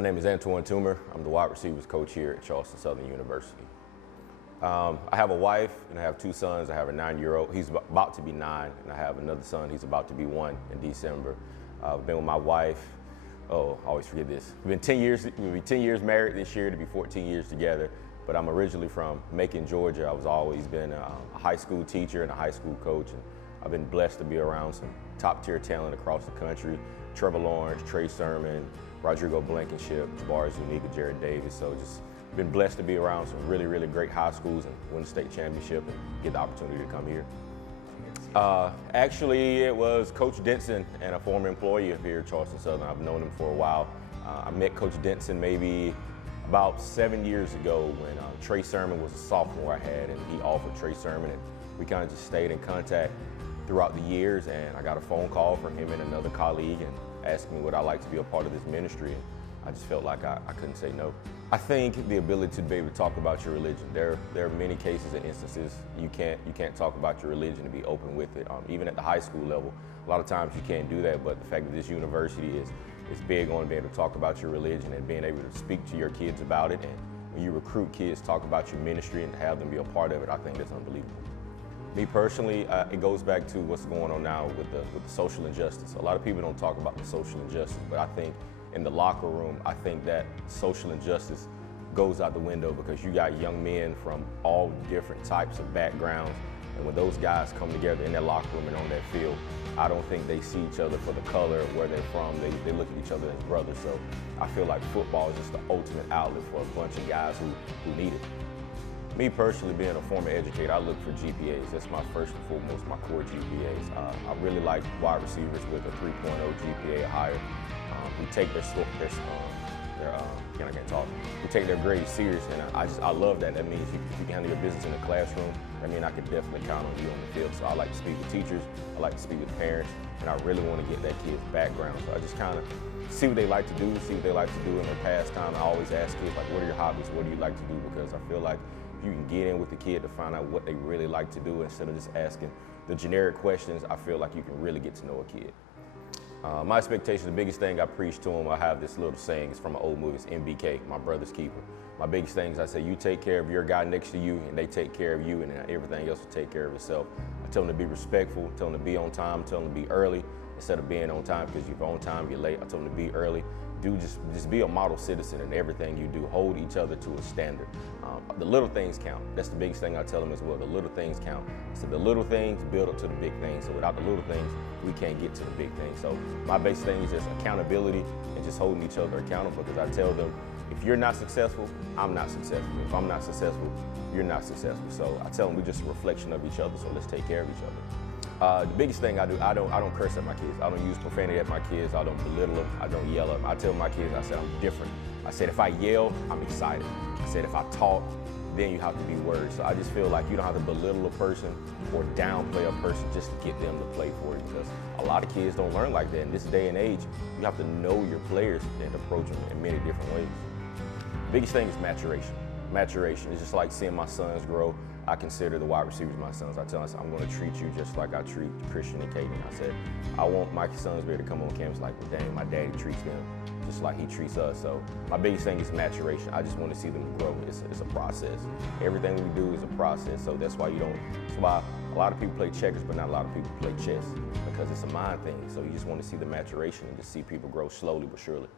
My name is Antwan Toomer. I'm the wide receivers coach here at Charleston Southern University. I have a wife and I have two sons. I have a 9-year-old. He's about to be 9, and I have another son. He's about to be 1 in December. I've been with my wife. I always forget this. We've been 10 years. We'll be 10 years married this year to be 14 years together. But I'm originally from Macon, Georgia. I've always been a high school teacher and a high school coach, and I've been blessed to be around some top-tier talent across the country. Trevor Lawrence, Trey Sermon, Rodrigo Blankenship, Jabari Zuniga, Jared Davis. So just been blessed to be around some really, really great high schools and win the state championship and get the opportunity to come here. Actually, it was Coach Denson and a former employee of here at Charleston Southern. I've known him for a while. I met Coach Denson maybe about 7 years ago when Trey Sermon was a sophomore I had, and he offered Trey Sermon, and we kind of just stayed in contact throughout the years. And I got a phone call from him and another colleague and asked me would I like to be a part of this ministry, and I just felt like I couldn't say no. I think the ability to be able to talk about your religion. There are many cases and instances you can't talk about your religion and be open with it. Even at the high school level, a lot of times you can't do that. But the fact that this university is big on being able to talk about your religion and being able to speak to your kids about it, and when you recruit kids, talk about your ministry and have them be a part of it, I think that's unbelievable. Me personally, it goes back to what's going on now with the social injustice. A lot of people don't talk about the social injustice, but I think in the locker room, I think that social injustice goes out the window because you got young men from all different types of backgrounds, and when those guys come together in that locker room and on that field, I don't think they see each other for the color of where they're from. They look at each other as brothers. So I feel like football is just the ultimate outlet for a bunch of guys who need it. Me personally, being a former educator, I look for GPAs. That's my first and foremost, my core GPAs. I really like wide receivers with a 3.0 GPA or higher, who take their grades serious, and I love that. That means if you can handle your business in the classroom, I mean, I could definitely count on you on the field. So I like to speak with teachers, I like to speak with parents, and I really want to get that kid's background. So I just kind of see what they like to do, in their pastime. I always ask kids, like, what are your hobbies? What do you like to do? Because I feel like if you can get in with the kid to find out what they really like to do instead of just asking the generic questions, I feel like you can really get to know a kid. My expectation, the biggest thing I preach to them, I have this little saying, it's from an old movie, it's MBK, My Brother's Keeper. My biggest thing is I say, you take care of your guy next to you, and they take care of you, and everything else will take care of itself. I tell them to be respectful, tell them to be on time, tell them to be early, instead of being on time, because if you're on time, you're late. I tell them to be early. Just be a model citizen in everything you do. Hold each other to a standard. The little things count. That's the biggest thing I tell them as well. The little things count. So the little things build up to the big things. So without the little things, we can't get to the big things. So my basic thing is just accountability and just holding each other accountable, because I tell them, if you're not successful, I'm not successful. If I'm not successful, you're not successful. So I tell them we're just a reflection of each other, so let's take care of each other. The biggest thing I do, I don't curse at my kids. I don't use profanity at my kids. I don't belittle them. I don't yell at them. I tell my kids, I said, I'm different. I said, if I yell, I'm excited. I said, if I talk, then you have to be words. So I just feel like you don't have to belittle a person or downplay a person just to get them to play for you, because a lot of kids don't learn like that. In this day and age, you have to know your players and approach them in many different ways. The biggest thing is maturation. Maturation is just like seeing my sons grow. I consider the wide receivers my sons. I tell them, I'm going to treat you just like I treat Christian and Kaden. I said, I want my sons to be able to come on campus like, well, dang, my daddy treats them just like he treats us. So my biggest thing is maturation. I just want to see them grow. It's a process. Everything we do is a process. So that's why that's why a lot of people play checkers, but not a lot of people play chess, because it's a mind thing. So you just want to see the maturation and just see people grow slowly but surely.